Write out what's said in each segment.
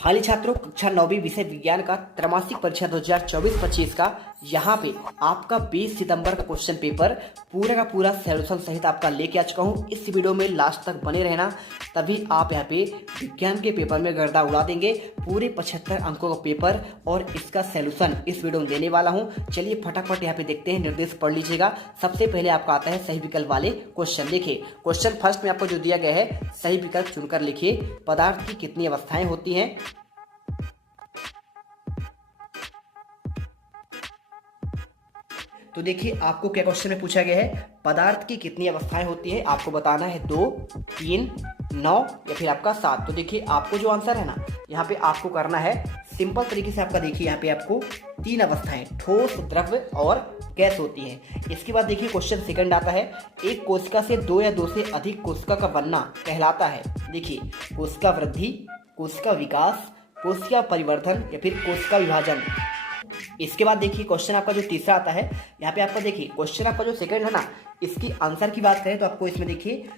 हाली छात्रों, कक्षा 9वीं विषय विज्ञान का त्रैमासिक परीक्षा 2024-25 का यहाँ पे आपका 20 सितंबर का क्वेश्चन पेपर पूरा का पूरा सॉल्यूशन सहित आपका लेके आ चुका हूँ। इस वीडियो में लास्ट तक बने रहना, तभी आप यहाँ पे विज्ञान के पेपर में गर्दा उड़ा देंगे। पूरे 75 अंकों का पेपर और इसका सॉल्यूशन इस वीडियो में देने वाला हूँ। चलिए फटाफट यहाँ पे देखते हैं, निर्देश पढ़ लीजिएगा। सबसे पहले आपका आता है सही विकल्प वाले क्वेश्चन। देखिए क्वेश्चन फर्स्ट में आपको जो दिया गया है, सही विकल्प चुनकर लिखिए। पदार्थ की कितनी अवस्थाएं होती हैं? तो देखिए आपको क्या क्वेश्चन में पूछा गया है, पदार्थ की कितनी अवस्थाएं होती है। आपको बताना है 2, 3, 9 या फिर आपका 7। तो देखिए आपको जो आंसर है ना, यहाँ पे आपको करना है सिंपल तरीके से। आपका देखिए यहाँ पे आपको 3 अवस्थाएं ठोस, द्रव्य और गैस होती हैं। इसके बाद देखिए क्वेश्चन सेकंड आता है, एक कोशिका से 2 या 2 से अधिक कोशिका का बनना कहलाता है। देखिए कोशिका वृद्धि, कोशिका विकास, कोशिका परिवर्धन या फिर कोशिका विभाजन। इसके बाद देखिए क्वेश्चन आपका जो तीसरा आता है, यहाँ पे आपका देखिए क्वेश्चन आपका जो सेकंड है ना, इसकी आंसर की बात करें तो आपको इसमें देखिए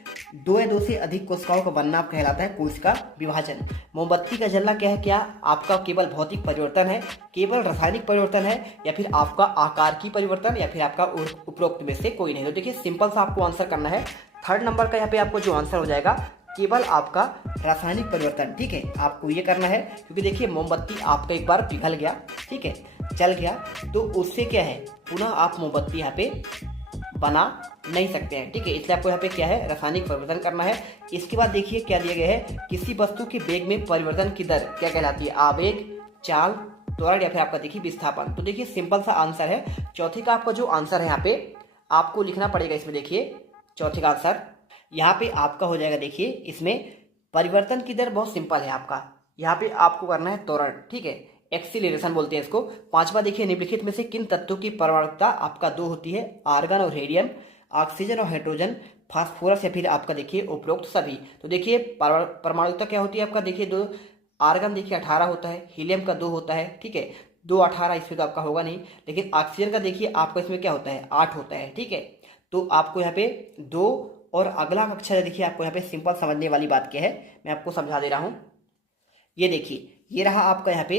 2 या 2 से अधिक कोशिकाओं का बनना कहलाता है कोशिका विभाजन। मोमबत्ती का जलना क्या है? क्या आपका केवल भौतिक परिवर्तन है, केवल रासायनिक परिवर्तन है, या फिर आपका आकार की परिवर्तन, या फिर आपका उपरोक्त में से कोई नहीं? तो देखिए सिंपल सा आपको आंसर करना है। थर्ड नंबर का यहाँ पे आपको जो आंसर हो जाएगा, केवल आपका रासायनिक परिवर्तन। ठीक है, आपको ये करना है, क्योंकि देखिए मोमबत्ती आपका एक बार पिघल गया, ठीक है, जल गया, तो उससे क्या है, पुनः आप मोमबत्ती यहाँ पे बना नहीं सकते हैं। ठीक है, इसलिए आपको यहाँ पे क्या है, रासायनिक परिवर्तन करना है। इसके बाद देखिए क्या दिया गया है, किसी वस्तु के वेग में परिवर्तन की दर क्या कहलाती है? आवेग, चाल, त्वरण या फिर आपका देखिए विस्थापन। तो देखिए सिंपल सा आंसर है। चौथे का आपका जो आंसर है, यहाँ पे आपको लिखना पड़ेगा। इसमें देखिए चौथे का आंसर यहाँ पे आपका हो जाएगा। देखिए इसमें परिवर्तन की दर बहुत सिंपल है आपका, यहाँ पे आपको करना है त्वरण। ठीक है, एक्सीलरेशन बोलते हैं इसको। पांचवा देखिए, निम्नलिखित में से किन तत्वों की परमाणुकता आपका 2 होती है? आर्गन और हेलियम, ऑक्सीजन और हाइड्रोजन, फास्फोरस या फिर आपका देखिए उपरोक्त सभी। तो देखिए परमाणुकता क्या होती है आपका, देखिए 2, आर्गन देखिए 18 होता है, हीलियम का 2 होता है। ठीक है, 2, 18 इसमें तो आपका होगा नहीं, लेकिन ऑक्सीजन का देखिए आपका इसमें क्या होता है, 8 होता है। ठीक है, तो आपको यहाँ पे 2 और अगला कक्षा देखिए आपको यहाँ पे सिंपल समझने वाली बात क्या है, मैं आपको समझा दे रहा हूँ। ये देखिए ये रहा आपका यहाँ पे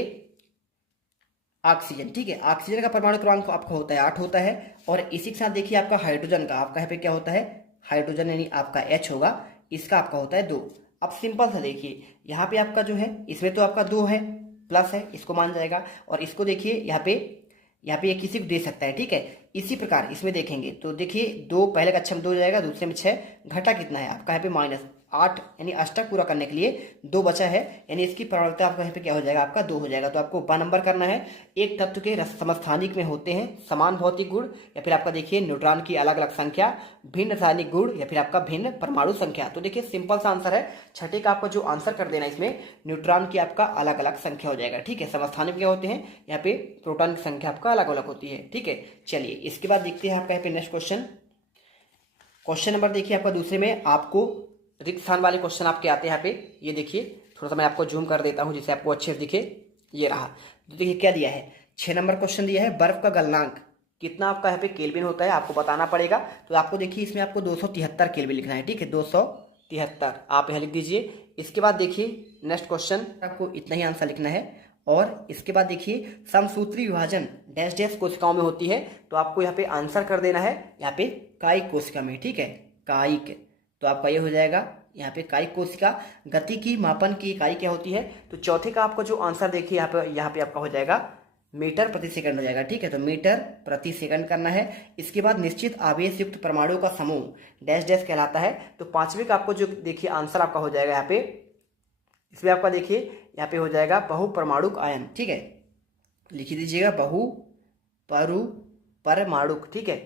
ऑक्सीजन। ठीक है, ऑक्सीजन का परमाणु क्रमांक आपका होता है 8 होता है। और इसी के साथ देखिए आपका हाइड्रोजन का आपका यहाँ पे क्या होता है, हाइड्रोजन यानी आपका H होगा, इसका आपका होता है 2। अब सिंपल सा देखिए यहाँ पे आपका जो है, इसमें तो आपका 2 है, प्लस है, इसको मान जाएगा। और इसको देखिए यहाँ पे ये किसी को दे सकता है। ठीक है, इसी प्रकार इसमें देखेंगे तो देखिए 2 पहले कक्षा में 2 जाएगा, दूसरे में 6, घटा कितना है आपका यहाँ पे -8, यानी अष्टक पूरा करने के लिए 2 बचा है, यानी इसकी परमाणुकता आपका यहाँ पे क्या हो जाएगा, आपका 2 हो जाएगा। तो आपको 1 नंबर करना है। एक तत्व के समस्थानिक में होते हैं समान भौतिक गुण, या फिर आपका देखिए न्यूट्रॉन की अलग अलग संख्या, भिन्न रासायनिक गुण, या फिर आपका भिन्न परमाणु संख्या। तो देखिए सिंपल सा आंसर है। छठे का आपको जो आंसर कर देना, इसमें न्यूट्रॉन की आपका अलग अलग संख्या हो जाएगा। ठीक है, समस्थानिक क्या होते हैं, यहाँ पे प्रोटॉन की संख्या आपका अलग अलग होती है। ठीक है, चलिए इसके बाद देखते हैं आपका यहाँ पे नेक्स्ट क्वेश्चन नंबर देखिए आपका दूसरे में आपको रिक्त स्थान वाले क्वेश्चन आपके आते हैं यहाँ पे। ये देखिए थोड़ा सा मैं आपको जूम कर देता हूँ जिससे आपको अच्छे से दिखे। ये रहा, तो देखिए क्या दिया है, 6 नंबर क्वेश्चन दिया है, बर्फ का गलनांक कितना आपका यहाँ पे केल्विन होता है, आपको बताना पड़ेगा। तो आपको देखिए इसमें आपको 273 केल्विन लिखना है। ठीक है, 273 आप यहाँ लिख दीजिए। इसके बाद देखिए नेक्स्ट क्वेश्चन, आपको इतना ही आंसर लिखना है। और इसके बाद देखिए समसूत्री विभाजन डैश डैश कोशिकाओं में होती है, तो आपको यहाँ पे आंसर कर देना है यहाँ पे कायिक कोशिका में। ठीक है, कायिक, तो आपका ये हो जाएगा यहाँ पे कायिक कोशिका। गति की मापन की इकाई क्या होती है? तो चौथे का आपका जो आंसर देखिए यहाँ पे आपका हो जाएगा मीटर प्रति सेकंड हो जाएगा। ठीक है, तो मीटर प्रति सेकंड करना है। इसके बाद निश्चित आवेश युक्त परमाणु का समूह डैश डैश कहलाता है। तो पांचवे का आपको जो देखिए आंसर आपका हो जाएगा यहाँ पे, इसमें आपका देखिए यहाँ पे हो जाएगा बहुपरमाणुक आयन। ठीक है, लिख दीजिएगा परमाणुक। ठीक है,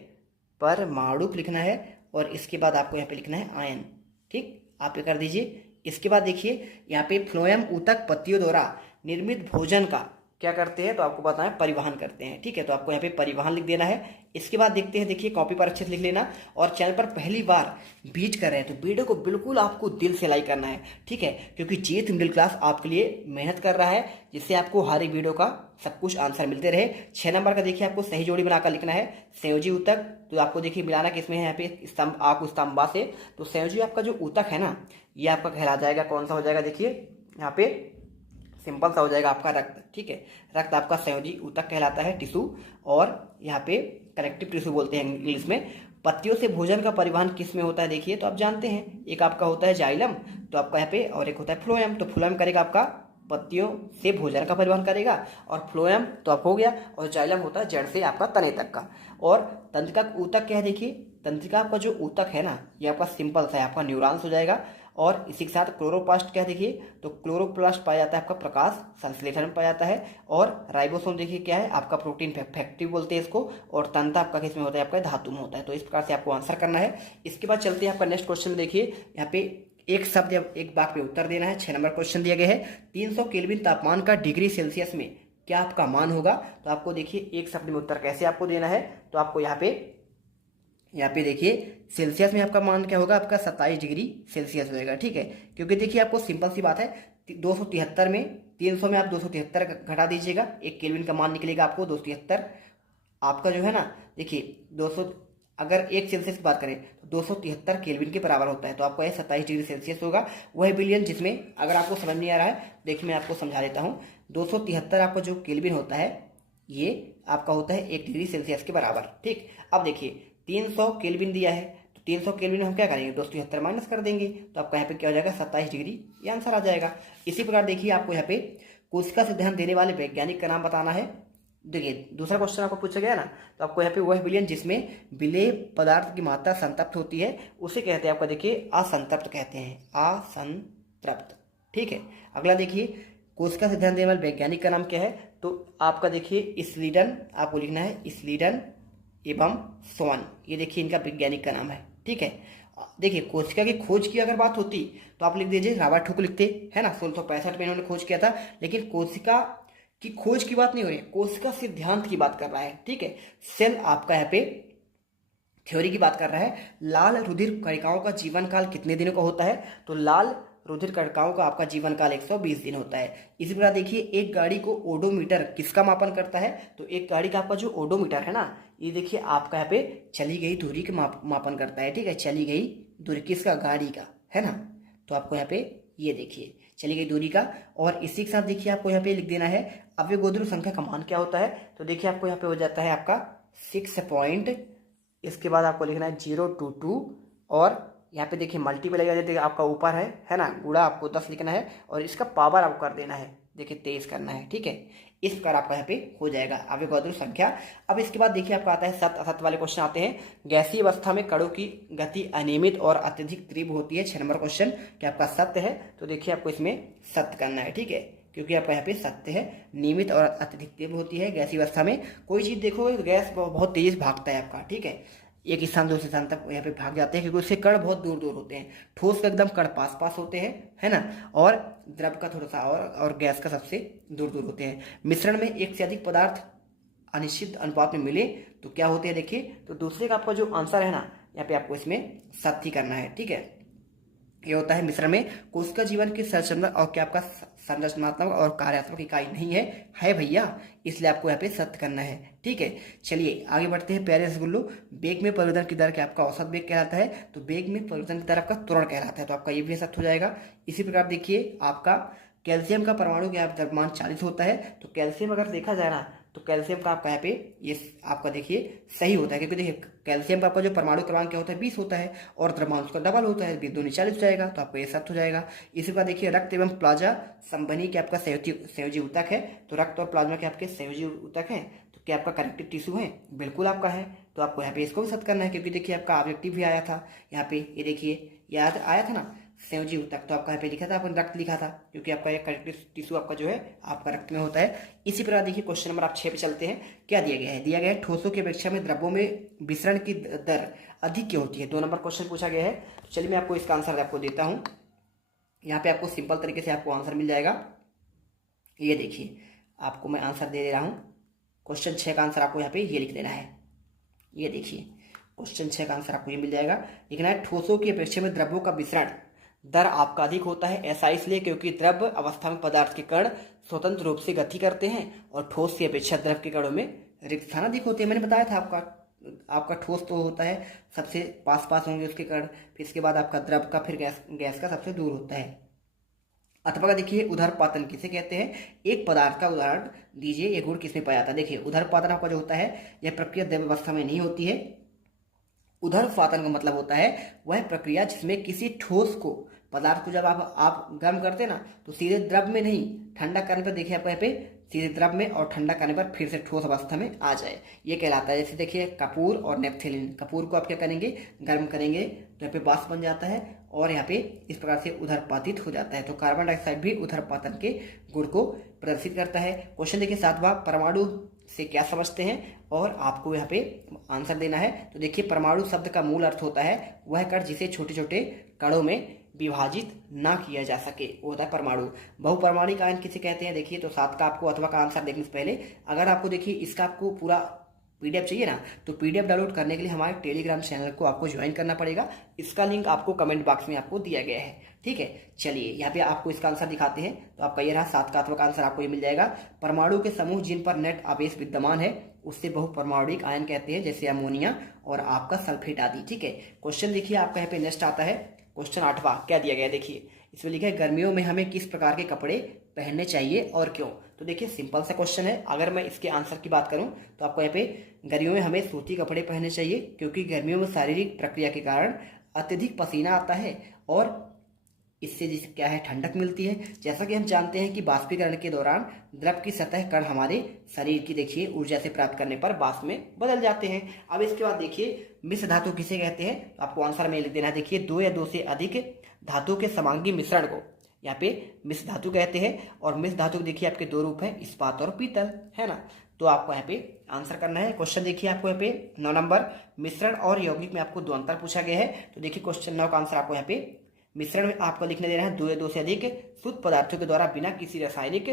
परमाणुक लिखना है, और इसके बाद आपको यहाँ पे लिखना है आयन। ठीक, आप ये कर दीजिए। इसके बाद देखिए यहाँ पे फ्लोएम ऊतक पत्तियों द्वारा निर्मित भोजन का क्या करते हैं, तो आपको बताना है परिवहन करते हैं। ठीक है, तो आपको यहाँ पे परिवहन लिख देना है। इसके बाद देखते हैं, देखिए कॉपी पर अच्छे से लिख लेना। और चैनल पर पहली बार विजिट कर रहे हैं तो वीडियो को बिल्कुल आपको दिल से लाइक करना है। ठीक है, क्योंकि जेथ मिडिल क्लास आपके लिए मेहनत कर रहा है, जिससे आपको हर एक वीडियो का सब कुछ आंसर मिलते रहे। 6 नंबर का देखिए आपको सही जोड़ी बनाकर लिखना है, संयोजी ऊतक। तो आपको देखिए मिलाना किसमें है, यहाँ पे स्तंभ आक स्तंभा से। तो संयोजी आपका जो ऊतक है ना, ये आपका कहला जाएगा कौन सा हो जाएगा, देखिए यहाँ पे सिंपल सा हो जाएगा आपका रक्त। ठीक है, रक्त आपका संयोजी ऊतक कहलाता है, टिश्यू, और यहाँ पे कनेक्टिव टिश्यू बोलते हैं इंग्लिश में। पत्तियों से भोजन का परिवहन किस में होता है देखिए, तो आप जानते हैं एक आपका होता है जाइलम, तो आपका यहाँ पे, और एक होता है फ्लोएम। तो फ्लोएम करेगा आपका पत्तियों से भोजन का परिवहन करेगा, और फ्लोएम तो आप हो गया, और जाइलम होता है जड़ से आपका तने तक का। और तंत्रिका ऊतक क्या है देखिए, तंत्रिका आपका जो ऊतक है ना, ये आपका सिंपल सा है, आपका न्यूरॉन्स हो जाएगा। और इसी के साथ क्लोरोप्लास्ट क्या है देखिए, तो क्लोरोप्लास्ट पाया जाता है आपका प्रकाश संश्लेषण में पाया जाता है। और राइबोसोम देखिए क्या है, आपका प्रोटीन फैक्ट्री बोलते हैं इसको। और तंत्र आपका किस में होता है, आपका धातु में होता है। तो इस प्रकार से आपको आंसर करना है। इसके बाद चलते हैं आपका नेक्स्ट क्वेश्चन में। देखिए यहाँ पे एक शब्द या एक वाक्य में उत्तर देना है। 6 नंबर क्वेश्चन दिया गया है, 300 केल्विन तापमान का डिग्री सेल्सियस में क्या आपका मान होगा। तो आपको देखिए एक शब्द में उत्तर कैसे आपको देना है, तो आपको यहाँ पे देखिए सेल्सियस में आपका मान क्या होगा, आपका 27 डिग्री सेल्सियस होएगा। ठीक है, क्योंकि देखिए आपको सिंपल सी बात है, 273 में 300 में आप 273 घटा दीजिएगा, एक केल्विन का मान निकलेगा आपको 273। आपका जो है ना देखिए 200, अगर एक सेल्सियस की बात करें तो 273 केल्विन के बराबर होता है। तो आपका ये 27 डिग्री सेल्सियस होगा। वह बिलियन जिसमें, अगर आपको समझ नहीं आ रहा है देखिए मैं आपको समझा देता हूँ। 273 आपका जो केल्विन होता है ये आपका होता है 1 डिग्री सेल्सियस के बराबर। ठीक, अब देखिए 300 केल्विन दिया है, तो 300 केल्विन हम क्या करेंगे, 273 माइनस कर देंगे, तो आपका यहाँ पे क्या हो जाएगा, 27 डिग्री, ये आंसर आ जाएगा। इसी प्रकार देखिए आपको यहाँ पे कोशिका सिद्धांत देने वाले वैज्ञानिक का नाम बताना है। देखिए दूसरा क्वेश्चन आपको पूछा गया ना, तो आपको यहाँ पे वह विलयन जिसमें विलेय पदार्थ की मात्रा संतृप्त होती है उसे कहते हैं आपका देखिए असंतृप्त कहते हैं, असंतृप्त। ठीक है, अगला देखिए कोशिका सिद्धांत देने वाले वैज्ञानिक का नाम क्या है, तो आपका देखिए स्लीडन, आपको लिखना है स्लीडन एवं सोन, ये देखिए इनका वैज्ञानिक का नाम है। ठीक है, देखिए कोशिका की खोज की अगर बात होती तो आप लिख दीजिए रॉबर्ट हुक लिखते, है ना, 1665 में इन्होंने खोज किया था। लेकिन कोशिका की खोज की बात नहीं हो रही है, कोशिका सिद्धांत की बात कर रहा है। ठीक है, सेल आपका यहाँ पे थ्योरी की बात कर रहा है। लाल रुधिर कणिकाओं का जीवन काल कितने दिनों का होता है, तो लाल रुधिर कणिकाओं का आपका जीवन काल 120 दिन होता है। इसी प्रकार देखिए एक गाड़ी को ओडोमीटर किसका मापन करता है, तो एक गाड़ी का आपका जो ओडोमीटर है ना, ये देखिए आपका यहाँ पे चली गई दूरी का मापन करता है। ठीक है, चली गई दूरी किसका, गाड़ी का, है ना। तो आपको यहाँ पे ये देखिए चली गई दूरी का। और इसी के साथ देखिए आपको यहाँ पे लिख देना है अवोगाद्रो संख्या का मान क्या होता है, तो देखिए आपको यहाँ पे हो जाता है आपका 6 पॉइंट, इसके बाद आपको लिखना है 022, और यहाँ पे देखिए मल्टीप्लाई कर देते आपका ऊपर है ना, गुणा आपको 10 लिखना है, और इसका पावर आपको कर देना है देखिए 23 करना है। ठीक है, इस प्रकार आपका यहाँ पे हो जाएगा अवोगाद्रो संख्या। अब इसके बाद देखिए आपका आता है सत्य असत्य वाले क्वेश्चन आते हैं। गैसीय अवस्था में कणों की गति अनियमित और अत्यधिक तीव्र होती है। 6 नंबर क्वेश्चन क्या आपका सत्य है, तो देखिए आपको इसमें सत्य करना है। ठीक है, क्योंकि आपका यहाँ पे सत्य है, नियमित और अत्यधिक तीव्र होती है गैसीय अवस्था में। कोई चीज़ देखोगे तो गैस बहुत तेज भागता है आपका। ठीक है, एक स्थान दूसरे स्थान तक यहाँ पे भाग जाते हैं, क्योंकि उसके कण बहुत दूर दूर होते हैं। ठोस का एकदम कण पास पास होते हैं, है ना, और द्रव का थोड़ा सा और गैस का सबसे दूर दूर होते हैं। मिश्रण में एक से अधिक पदार्थ अनिश्चित अनुपात में मिले तो क्या होते हैं देखिए, तो दूसरे का आपका जो आंसर है ना, यहाँ पे आपको इसमें सत्य करना है। ठीक है, ये होता है मिश्रण में कोशिका जीवन की संरचना और क्या आपका संरचनात्मक और कार्यात्मक इकाई नहीं है भैया, इसलिए आपको यहाँ पे सत्य करना है। ठीक है, चलिए आगे बढ़ते हैं। प्यारे रसगुल्लो, वेग में परिवर्तन की दर क्या आपका औसत वेग कहलाता है, तो वेग में परिवर्तन की दर आपका त्वरण कहलाता है, तो आपका ये भी सत्य हो जाएगा। इसी प्रकार देखिए आपका कैल्शियम का परमाणु का द्रव्यमान 40 होता है, तो कैल्शियम अगर देखा जाए ना, तो कैल्शियम का आपका यहाँ पे ये आपका देखिए सही होता है, क्योंकि देखिए कैल्शियम का आपका जो परमाणु क्रमांक क्या होता है 20 होता है, और द्रव्यमान उसका डबल होता है, 20 दूनी 40 हो जाएगा, तो आपको ये सत्य हो जाएगा। इसी प्रकार देखिए रक्त एवं प्लाज्मा संबंधी के आपका संयोजी ऊतक है, तो रक्त और प्लाज्मा के आपके संयोजी ऊतक है, तो क्या आपका कनेक्टिव टिश्यू है, बिल्कुल आपका है, तो आपको यहाँ पे इसको भी सत्य करना है, क्योंकि देखिए आपका ऑब्जेक्टिव भी आया था यहाँ पे, ये देखिए याद आया था ना संयोजी ऊतक, तो आपका यहाँ पे लिखा था, अपन रक्त लिखा था, क्योंकि आपका ये कनेक्टिव टिश्यू आपका जो है आपका रक्त में होता है। इसी प्रकार देखिए क्वेश्चन नंबर आप 6 पे चलते हैं। क्या दिया गया है, दिया गया है ठोसों की अपेक्षा में द्रव्यों में विसरण की दर अधिक क्यों होती है। 2 नंबर क्वेश्चन पूछा गया है, तो चलिए मैं आपको इसका आंसर आपको देता हूँ। यहाँ पे आपको सिंपल तरीके से आपको आंसर मिल जाएगा। ये देखिए आपको मैं आंसर दे रहा हूँ। क्वेश्चन 6 का आंसर आपको यहाँ पे ये लिख देना है। ये देखिए क्वेश्चन 6 का आंसर आपको ये मिल जाएगा। लिखना है ठोसों की अपेक्षा में द्रव्यों का विसरण दर आपका अधिक होता है। ऐसा इसलिए क्योंकि द्रव अवस्था में पदार्थ के कण स्वतंत्र रूप से गति करते हैं, और ठोस की अपेक्षा द्रव के कणों में रिक्त स्थान अधिक होते हैं। मैंने बताया था आपका ठोस तो होता है सबसे पास पास होंगे उसके कण, फिर इसके बाद आपका द्रव का, फिर गैस का सबसे दूर होता है। अथवा देखिए उदरपातन किसे कहते हैं, एक पदार्थ का उदाहरण दीजिए, ये गुण किसमें पाया जाता है। देखिए उदरपातन आपका जो होता है यह प्रक्रिया द्रव्य अवस्था में नहीं होती है। उदरपातन का मतलब होता है वह प्रक्रिया जिसमें किसी ठोस को, पदार्थ को जब आप गर्म करते हैं ना तो सीधे द्रव में नहीं, ठंडा करने पर देखिए आपको यहाँ पे सीधे द्रव में और ठंडा करने पर फिर से ठोस अवस्था में आ जाए, ये कहलाता है। जैसे देखिए कपूर और नेपथेलिन, कपूर को आप क्या करेंगे, गर्म करेंगे तो यहाँ पे वाष्प बन जाता है और यहाँ पे इस प्रकार से उदरपातित हो जाता है। तो कार्बन डाइऑक्साइड भी उदरपातन के गुण को प्रदर्शित करता है। क्वेश्चन देखिए 7वां, परमाणु से क्या समझते हैं और आपको यहाँ पे आंसर देना है। तो देखिए परमाणु शब्द का मूल अर्थ होता है वह कण जिसे छोटे छोटे कणों में विभाजित ना किया जा सके, वो होता है परमाणु। बहुपरमाणुक आयन किसे कहते हैं, देखिए तो 7 का आपको अथवा का आंसर देखने से पहले अगर आपको देखिए इसका आपको पूरा पीडीएफ चाहिए ना तो पीडीएफ डाउनलोड करने के लिए हमारे टेलीग्राम चैनल को आपको ज्वाइन करना पड़ेगा। इसका लिंक आपको कमेंट बॉक्स में आपको दिया गया है, ठीक है। चलिए यहाँ पे आपको इसका आंसर दिखाते हैं। तो आपका ये रहा 7 का अथवा का आंसर आपको ये मिल जाएगा। परमाणु के समूह जिन पर नेट आवेश विद्यमान है उससे बहुपरमाणुक आयन कहते हैं, जैसे अमोनिया और आपका सल्फेट आदि, ठीक है। क्वेश्चन देखिए आपका यहाँ पे नेक्स्ट आता है क्वेश्चन 8वां, क्या दिया गया देखिए, इसमें लिखा है गर्मियों में हमें किस प्रकार के कपड़े पहनने चाहिए और क्यों। तो देखिए सिंपल सा क्वेश्चन है। अगर मैं इसके आंसर की बात करूं तो आपको यहाँ पे गर्मियों में हमें सूती कपड़े पहनने चाहिए क्योंकि गर्मियों में शारीरिक प्रक्रिया के कारण अत्यधिक पसीना आता है और इससे जिसे क्या है ठंडक मिलती है। जैसा कि हम जानते हैं कि बाष्पीकरण के दौरान द्रव की सतह कण हमारे शरीर की देखिए ऊर्जा से प्राप्त करने पर वाष्प में बदल जाते हैं। अब इसके बाद देखिए मिश्र धातु किसे कहते हैं, तो आपको आंसर में लिख देना है। देखिए 2 या 2 से अधिक धातु के समांगी मिश्रण को यहाँ पे मिश्र धातु कहते हैं। और मिश्र धातु देखिए आपके 2 रूप हैं, इस्पात और पीतल, है ना। तो आपको यहाँ पे आंसर करना है। क्वेश्चन देखिए आपको यहाँ पे 9 नंबर, मिश्रण और यौगिक में आपको 2 अंतर पूछा गया है। तो देखिए क्वेश्चन 9 का आंसर आपको यहाँ पे मिश्रण में आपको लिखने देना है 2 या 2 से अधिक शुद्ध पदार्थों के द्वारा बिना किसी रासायनिक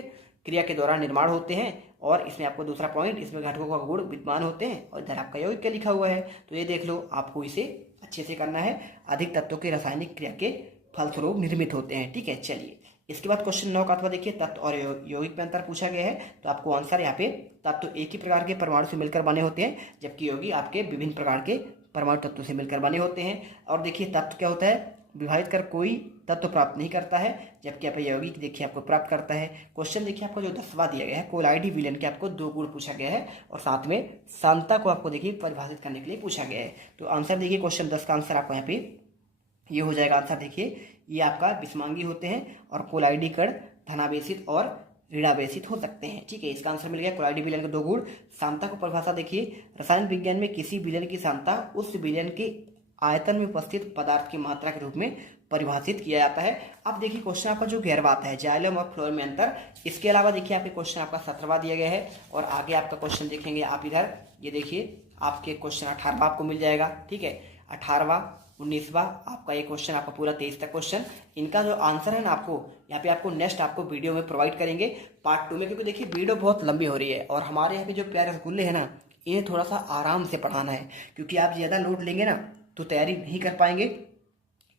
क्रिया के दौरान निर्माण होते हैं। और इसमें आपको दूसरा पॉइंट, इसमें घटकों का गुण विद्यमान होते हैं और इधर आपका यौगिक क्या लिखा हुआ है। तो ये देख लो, आपको इसे अच्छे से करना है। अधिक तत्वों के रासायनिक क्रिया के फलस्वरूप निर्मित होते हैं, ठीक है। चलिए इसके बाद क्वेश्चन 9 का अथवा देखिए तत्व और यौगिक में अंतर पूछा गया है। तो आपको आंसर यहाँ पे तत्व एक ही प्रकार के परमाणु से मिलकर बने होते हैं जबकि यौगिक आपके विभिन्न प्रकार के परमाणु तत्वों से मिलकर बने होते हैं। और देखिए तत्व क्या होता है, विभाजित कर कोई तत्व प्राप्त नहीं करता है जबकि आप यौगिक देखिए आपको प्राप्त करता है। क्वेश्चन देखिए आपको जो 10वां दिया गया है, कोलाइडी विलयन के आपको 2 गुण पूछा गया है और साथ में सांता को आपको देखिए परिभाषित करने के लिए पूछा गया है। तो आंसर देखिए क्वेश्चन 10 का आंसर आपको यहाँ पे ये हो जाएगा। आंसर देखिए ये आपका विषमांगी होते हैं और कोलाइडी कण धनावेशित और ऋणावेशित हो सकते हैं, ठीक है। इसका आंसर मिल गया कोलाइडी विलयन के 2 गुण। सांता को परिभाषा देखिए, रसायन विज्ञान में किसी विलयन की सांता उस विलयन के आयतन में उपस्थित पदार्थ की मात्रा के रूप में परिभाषित किया जाता है। अब देखिए क्वेश्चन आपका जो 11वां आता है, जाइलम और फ्लोएम में अंतर। इसके अलावा देखिए आपके क्वेश्चन आपका 17वां दिया गया है और आगे आपका क्वेश्चन देखेंगे आप इधर, ये देखिए आपके क्वेश्चन 18वां आपको मिल जाएगा, ठीक है। 18वां, 19वां आपका ये क्वेश्चन आपका पूरा 23 तक क्वेश्चन, इनका जो आंसर है ना आपको यहाँ पे आपको नेक्स्ट आपको वीडियो में प्रोवाइड करेंगे पार्ट 2 में, क्योंकि देखिए वीडियो बहुत लंबी हो रही है और हमारे यहाँ पे जो प्यारे रसगुल्ले हैं ना इन्हें थोड़ा सा आराम से पढ़ाना है, क्योंकि आप ज़्यादा लोड लेंगे ना तो तैयारी नहीं कर पाएंगे।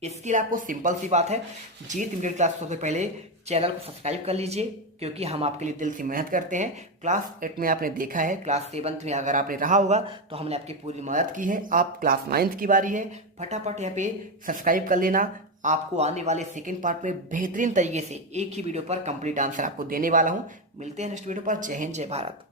इसके लिए आपको सिंपल सी बात है, जीत मिडिल क्लास सबसे पहले चैनल को सब्सक्राइब कर लीजिए, क्योंकि हम आपके लिए दिल से मेहनत करते हैं। क्लास 8 में आपने देखा है, क्लास 7 में अगर आपने रहा होगा तो हमने आपकी पूरी मदद की है। आप क्लास 9 की बारी है, फटाफट यहाँ पे सब्सक्राइब कर लेना। आपको आने वाले सेकेंड पार्ट में बेहतरीन तरीके से एक ही वीडियो पर कंप्लीट आंसर आपको देने वाला हूँ। मिलते हैं नेक्स्ट वीडियो पर। जय हिंद, जय भारत।